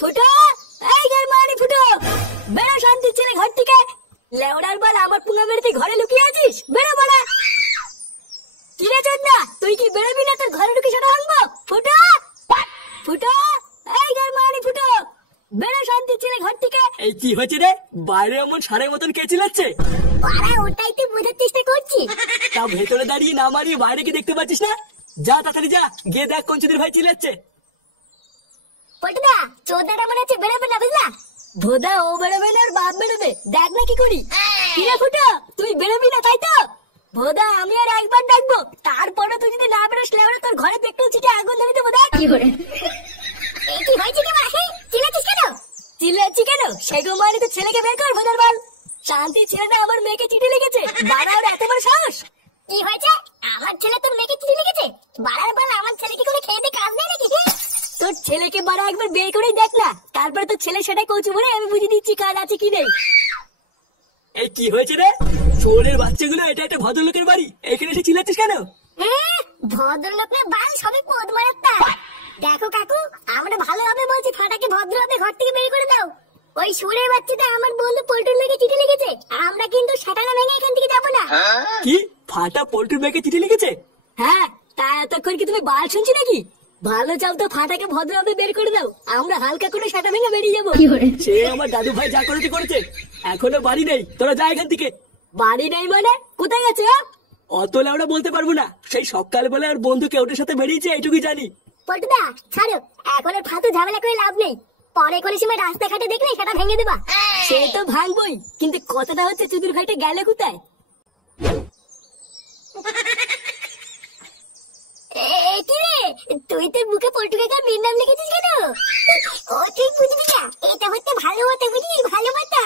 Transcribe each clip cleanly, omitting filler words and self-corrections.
ফুটো, এই ঘর মারি ফুটো, বেরো শান্তির ছেলে ঘর থেকে। লেওড়ার বল আমার পুঙ্গা মেরে তুই ঘরে লুকিয়ে আছিস, বেরো বলা। কিরে চোদনা, তুই কি বেরোবি না? তোর ঘরে ঢুকে সেটা ভাঙবো। ফুটো ফুটো, এই ঘর মারি ফুটো, বেরো শান্তির ছেলে ঘর থেকে। এই কি হয়েছে রে? বাইরে এমন সারের মতন কে চিল্লাচ্ছে? পাড়া ওটাই তুই বোঝার চেষ্টা করছি। তা ভেতরে দাঁড়িয়ে না মারিয়ে বাইরে কি দেখতে পাচ্ছিস না? যা তাড়াতাড়ি যা, গিয়ে দেখ কঞ্চুদের ভাই চিল্লাচ্ছে। পটদা, চোদনাটা মনে হচ্ছে বেরোবে না, বুঝলা? ভোদা ও বেরোবে না, আর বাপ বেরোবে, দেখ না কি করি। কিরে ফুটো, তুই বেরোবি না তাই তো? ভোদা আমি আর একবার ডাকবো, তারপরে তুই যদি না বেরোস লেওড়া তোর ঘরে পেট্রোল ছিটে আগুন ধরে দেবো। দেখ কি করে। এই কি হয়েছে কি মাসি? চিল্লাচ্ছিস কেন? চিল্লাচ্ছি কেন? সেগো মারি তো ছেলেকে বের কর ভোদার বল। শান্তি ছেলেটা আমার মেয়েকে চিঠি লিখেছে, বাড়া ওর এত বড় সাহস। কি হয়েছে? আমার ছেলে তোর মেয়েকে চিঠি লিখেছে? বাড়ার বল, আমার ছেলেকে কোনো খেয়ে দিয়ে কাজ নেই নাকি? তোর ছেলেকে বাড়া একবার বের করেই দেখ না, তারপরে তোর ছেলে সেটাই কৌচু বলে আমি বুঝিয়ে দিচ্ছি কাজ আছে কি নেই। এই কি হয়েছে রে? শোনের বাচ্চাগুলো, এটা একটা ভদ্রলোকের বাড়ি, এখানে এসে চিল্লাচ্ছিস কেন? ভদ্রলোক না বাল, সবই পদ মারাত্তা। দেখো কাকু, আমরা ভালোভাবে বলছি, ফাটাকে ভদ্রভাবে ঘর থেকে বের করে দাও। ওই সুরের বাচ্চাটা আমার বন্ধু পল্টুর মেয়েকে চিঠি লিখেছে, আমরা কিন্তু সেটানা ভেঙে এখান থেকে যাবো না। কি? ফাটা পল্টুর মেয়েকে চিঠি লিখেছে? হ্যাঁ, তা এতক্ষণ কি তুমি বাল শুনছি নাকি? ভালো চাও তো ফাটাকে ভদ্রভাবে বের করে দাও, আমরা হালকা করে সেটা ভেঙে বেরিয়ে যাবো। সে আমার দাদু ভাই যা করেছে করেছে, এখনো বাড়ি নেই, তোরা যা এখান থেকে। বাড়ি নেই মানে? কোথায় গেছে? অত লেওড়া বলতে পারবো না, সেই সকাল বেলা আর বন্ধু কেউটের সাথে বেরিয়েছে, এইটুকুই জানি। পল্টুদা ছাড়ো, এখন আর ফালতু ঝামেলা করে লাভ নেই, পরে কোনো সময় রাস্তাঘাটে দেখলে সেটা ভেঙে দেবা। সে তো ভাঙবই, কিন্তু কথাটা হচ্ছে চুদির ভাইটা গেলে কোথায়? কি রে, তুই তোর বুকে পল্টু কাকার মেয়ের নাম লিখেছিস কেন? ও তুই বুঝবি না, এটা হচ্ছে ভালো মতো, বুঝলি? ভালো মতো।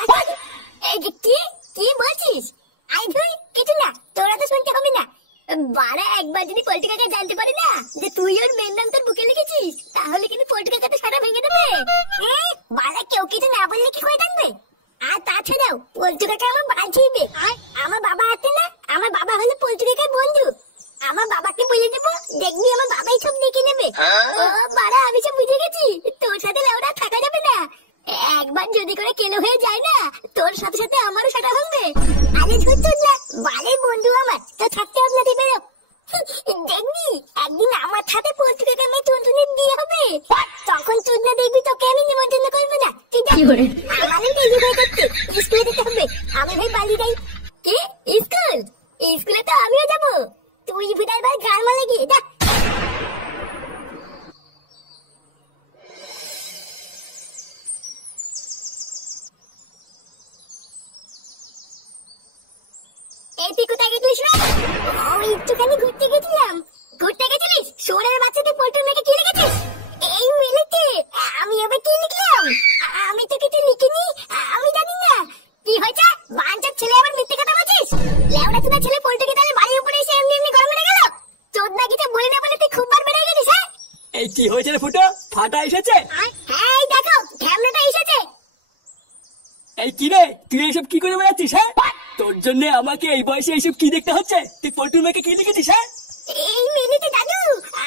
কি কি বলছিস? আই ধুই কিছু না, তোরা তো শুনতে হবে না। বাড়া একবার যদি পল্টু কাকা জানতে পারে না যে তুই ওর মেয়ের নাম তোর বুকে লিখেছিস, তাহলে কিন্তু পল্টু কাকা তো সারা ভেঙে দেবে। বাড়া কেউ কিছু না বললে কি করে জানবে? আর তাছাড়াও পল্টু কাকা আমার বাল ছিড়বে। আমার বাবা আছে না, আমার বাবা হলো পল্টু কাকার বন্ধু, আমার বাবাকে বলে দেবো, দেখবি আমার বাবাই সব দেখে নেবে। ও বাড়া, আমি সব বুঝে গেছি, তোর সাথে লেওড়া থাকা যাবে না। একবার যদি করে কেলো হয়ে যায় না, তোর সাথে সাথে আমারও সেটা ভাঙবে। আরে ধরছুন না, বালের বন্ধু আমার, তো থাকতে হবে না, তুই বেরো। দেখবি একদিন আমার সাথে পত্রিকা মেয়ে টুনটুনির বিয়ে হবে, তখন তুই না দেখবি তোকে আমি নিমন্ত্রণ করবো না। ঠিক আছে? আমাদের দেরি হয়ে যাচ্ছে, স্কুলে যেতে হবে, আমি ভাই পালিয়ে যাই। কি স্কুল? স্কুলে তো আমিও যাবো, তুই বিদায় বার গান মালে গিয়ে যা। তুই কোথায় গেছিলিস রে? একটুখানি ঘুরতে গেছিলাম। ঘুরতে গেছিলিস? সোনার বাচ্চাতে পল্টুর মেয়েকে কি লিখেছিস? এই মিলিতে আমি আবার কি লিখলাম? আমি তো কিছু লিখিনি, আমি জানি না। কি হয়েছে? বাঞ্চার ছেলে আবার মিথ্যে কথা বলছিস? লেওড়া চোদা ছেলে পল্টুকে তাহলে বাড়ির উপরে এসে এমনি এমনি গরম মেরে গেল। চোদনা কিছু বলি না বলে তুই খুব বার বেড়ে গেছিস। হ্যাঁ, এই কি হয়েছে রে ফুটো? ফাটা এসেছে? হ্যাঁ এই দেখো ক্যামেরাটা এসেছে। এই কি রে, তুই এইসব কি করে বেড়াচ্ছিস? হ্যাঁ, তোর জন্য আমাকে এই বয়সে এইসব কি দেখতে হচ্ছে? তুই পল্টুর মেয়েকে কি লিখেছিস? হ্যাঁ, এই মিনিটে দাদু,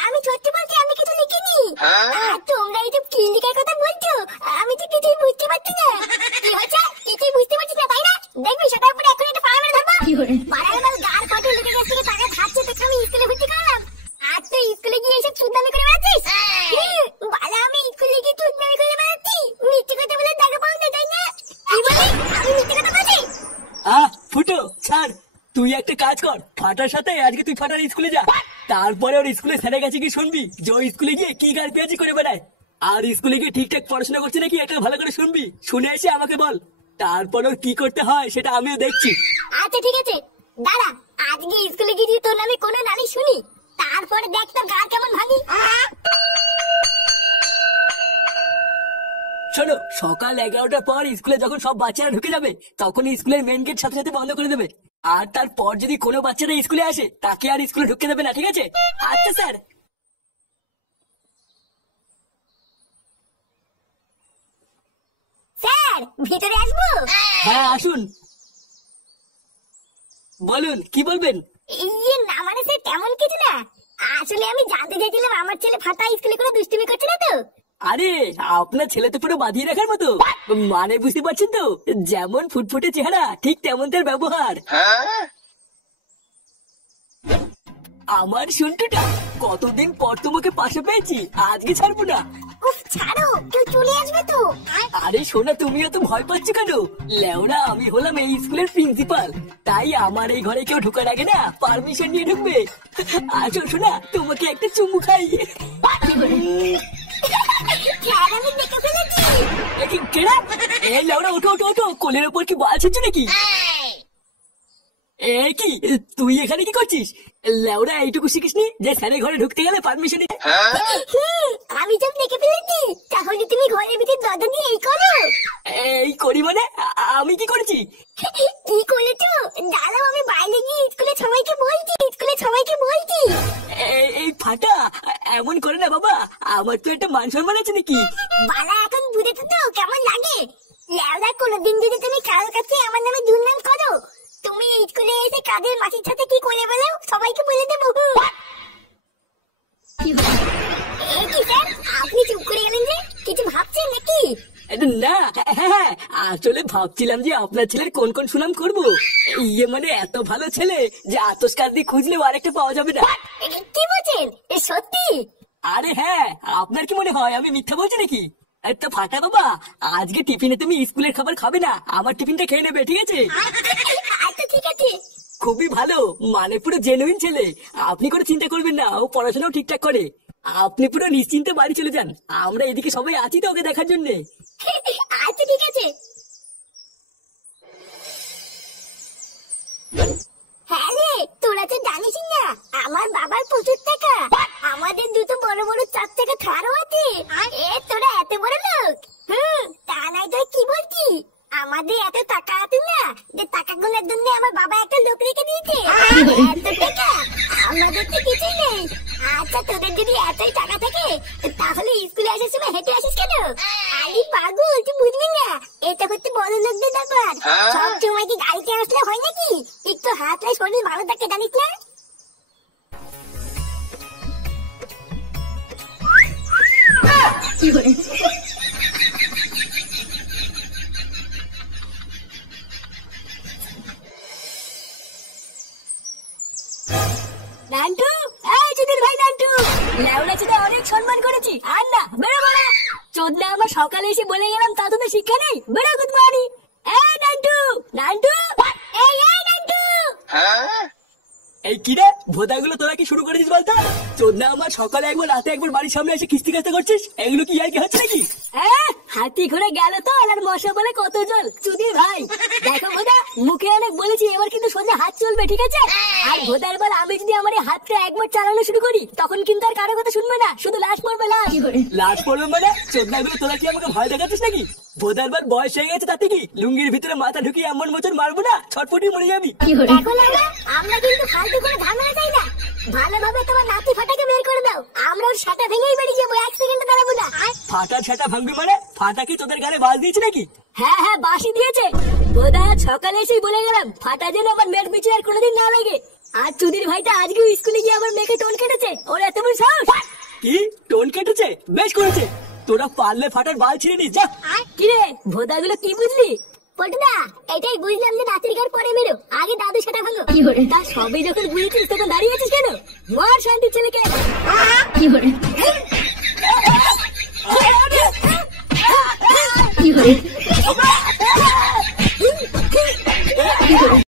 আমি সত্যি বলছি, আমি কিছু লিখিনি। আর তোমরা এইসব কি লিখার কথা বলছো, আমি তো কিছুই বুঝতে পারছি না। কি হয়েছে? কিছুই বুঝতে পারছিস না তাই না? দেখবি সেটার উপরে এখন একটা পাড়া মেরে ধরবো। পাড়ার বল গার ফাটে লিখে গেছে থেকে টাকা ধাচ্ছে, তোকে আমি স্কুলে ভর্তি করলাম, আর তুই স্কুলে গিয়ে এইসব চুদনামি করে বেড়াচ্ছিস। বালা, আমি স্কুলে গিয়ে চুদনামি করে বেড়াচ্ছি? মিথ্যে কথা বলে টাকা পাও না তাই না? কি বলি? আমি মিথ্যে কথা বলছি? ফুটো ছাড়, তুই একটা কাজ কর, ফাটার সাথে আজকে তুই ফাটার স্কুলে যা, তারপরে ওর স্কুলে স্যারের কাছে গিয়ে শুনবি যে ওই স্কুলে গিয়ে কি গাল পেঁয়াজি করে বেড়ায়, আর স্কুলে গিয়ে ঠিকঠাক পড়াশোনা করছে নাকি এটা ভালো করে শুনবি, শুনে এসে আমাকে বল, তারপর ওর কি করতে হয় সেটা আমিও দেখছি। আচ্ছা ঠিক আছে, দাঁড়া, আজকে স্কুলে গিয়ে যদি তোর নামে কোনো নারী শুনি, তারপরে দেখ তোর গা কেমন ভাঙি। শোনো, সকাল 11টার পর স্কুলে যখন সব বাচ্চারা ঢুকে যাবে, তখন স্কুলের মেন গেট সাথে সাথে বন্ধ করে দেবে, আর তারপর যদি কোনো বাচ্চারা স্কুলে আসে তাকে আর স্কুলে ঢুকতে দেবে না, ঠিক আছে? আচ্ছা স্যার। স্যার ভিতরে আসবো? হ্যাঁ আসুন, বলুন কি বলবেন? ইয়ে না মানে স্যার তেমন কিছু না, আসলে আমি জানতে চাইছিলাম আমার ছেলে ফাটা স্কুলে কোনো দুষ্টুমি করছে না তো। আরে আপনার ছেলে তো পুরো বাঁধিয়ে রাখার মতো, মানে বুঝতে পারছেন তো, যেমন ফুটফুটে চেহারা ঠিক তেমন তার ব্যবহার। আমার শুনটুটা, কতদিন পর তোমাকে পাশে পেয়েছি, আজকে ছাড়বো না। উফ ছাড়ো, কেউ চলে আসবে তো। আরে শোনা, তুমিও তো ভয় পাচ্ছ কেন? লেওরা, আমি হলাম এই স্কুলের প্রিন্সিপাল, তাই আমার এই ঘরে কেউ ঢোকার আগে না পারমিশন নিয়ে ঢুকবে। আসো শোনা, তোমাকে একটা চুমু খাই। স্যার আমি দেখে ফেলেছি। কেনা এই লেওরা, ওঠো ওঠো ওঠো, কোলের ওপর কি বাল ছিচ্ছে নাকি? এ কি, তুই এখানে কি করছিস? লেওরা, এইটুকু শিখিসনি যে স্যারের ঘরে ঢুকতে গেলে পারমিশন নিতে? আমি সব দেখে ফেলেছি। তাহলে তুমি ঘরের ভিতরে দরজা দিয়ে এই করো। এই করি মানে? আমি কি করেছি? কি করেছো? দাঁড়াও, আমি বাইরে গিয়ে স্কুলে সবাইকে বলছি। এই ফাটা, এমন করে না বাবা, আমার তো একটা মান সম্মান আছে নাকি? বালা, এখন বুঝেছো তো কেমন লাগে? লেওরা, কোনোদিন যদি তুমি কারোর কাছে আমার নামে দুর্নাম করো, তুমি এই স্কুলে এসে কাজের মাসির সাথে কি করে বলো সবাইকে বলে দেবো। এই কি স্যার, আপনি চুপ করে গেলেন যে? কিছু ভাবছেন নাকি? না, হ্যাঁ, আসলে ভাবছিলাম যে আপনার ছেলের কোন কোন সুনাম করবো। ইয়ে মানে এত ভালো ছেলে যে আতস কাজ দিয়ে খুঁজলেও আরেকটা পাওয়া যাবে না। কি বলছেন? সত্যি? আরে হ্যাঁ, আপনার কি মনে হয় আমি মিথ্যা বলছি নাকি? তো ফাটা বাবা, আজকে টিফিনে তুমি স্কুলের খাবার খাবে না, আমার টিফিনটা খেয়ে নেবে, ঠিক আছে? আচ্ছা ঠিক আছে। খুবই ভালো, মানে পুরো জেনুইন ছেলে, আপনি কোনো চিন্তা করবেন না, ও পড়াশোনাও ঠিকঠাক করে। আপনি পুরো নিশ্চিন্তে বাড়ি চলে যান, আমরা এদিকে সবাই আছি তো ওকে দেখার জন্য। আচ্ছা ঠিক আছে। হ্যাঁ রে, তোরা তো জানিস না আমার বাবার প্রচুর টাকা। আমাদের দুটো বড় বড় 4 চাকা থারও আছে। তোরা এত বড় লোক? তা নাই তো কি বলছি, আমাদের এত টাকা আছে না যে টাকা গোনার জন্য আমার বাবা একটা লোক রেখে দিয়েছে। এত টাকা আমাদের তো কিছুই নেই। আচ্ছা, তোদের যদি এতই টাকা থাকে তাহলে স্কুলে আসার সময় হেঁটে আসিস কেন? আরে পাগল, তুই বুঝবি না, এটা হচ্ছে বড় লোকদের ব্যাপার। সব সময় কি গাড়িতে আসলে হয় নাকি? একটু হাঁটলে শরীর ভালো থাকে, জানিস না? নান্টু, এই চুদির ভাই নান্টু, লেওড়া ছেলে অনেক সম্মান করেছি, আর না বেরো বেরো। চোদনা, আমার সকালে এসে বলে গেলাম তা তোদের শিক্ষা নেই, বেরো গুড মর্নিং। এই নান্টু, নান্টু, এই নান্টু। এই কি রে ভোদাগুলো, তোরা কি শুরু করেছিস বলতো? চোদনা, আমার সকালে একবার রাতে একবার বাড়ির সামনে এসে কিস্তি কাজটা করছিস, এগুলো কি আর কি হচ্ছে নাকি? হাতি ঘুরে গেল তো, আর মশা বলে কত জল। চুদির ভাই দেখো ভোদা, মুখে অনেক বলেছি, এবার কিন্তু সোজা হাত চলবে, ঠিক আছে? আর ভোদার বার আমি যদি আমার এই হাতটা একবার চালানো শুরু করি, তখন কিন্তু আর কারো কথা শুনবে না, শুধু লাশ পড়বে, লাশ পড়বে মানে? চোদনাগুলো, তোরা কি আমাকে ভয় দেখাচ্ছিস নাকি? ভোদার বার বয়স হয়ে গেছে, তাতে কি লুঙ্গির ভিতরে মাথা ঢুকিয়ে এমন মতন মারবো না, ছটফটি মরে যাবি। দেখো লাউড়া, আমরা কিন্তু ফালতু করে ঝামেলা চাই না। ভালোভাবে তোমার নাতি ফাটাকে বের করে দাও, আমরা ওর সাটা ভেঙেই বেরিয়ে যাবো, 1 সেকেন্ড দাঁড়াবো না। ফাটার সাটা ভাঙবি মানে? ফাটা কি তোদের গালে বাস দিয়েছে নাকি? হ্যাঁ হ্যাঁ, বাসি দিয়েছে। বোধা সকালে এসেই বলে গেলাম ফাটা যেন আমার মেয়ের পিছনে আর কোনোদিন না লাগে। আর চুদির ভাইটা আজকেও স্কুলে গিয়ে আমার মেয়েকে টোন কেটেছে, ওর এত বড় সাহস। কি টোন কেটেছে? বেশ করেছে, তোরা পারলে ফাটার বাল ছিঁড়ে নিস, যা। কিরে ভোদাগুলো কি বুঝলি? পটুদা, এটাই বুঝলাম যে নাতির ঘর পরে মেরো, আগে দাদু সাটা ভাঙো। তা সবই যখন বুঝেছিস তখন দাঁড়িয়ে আছিস কেন? মার শান্তির ছেলেকে। কি করে